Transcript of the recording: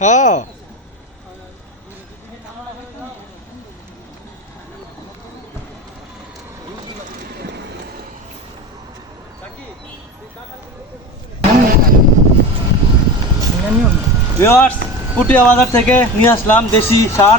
হ্যাঁ। ভিওয়ার্স পুটিয়া বাজার থেকে নিয়ে আসলাম দেশি সার।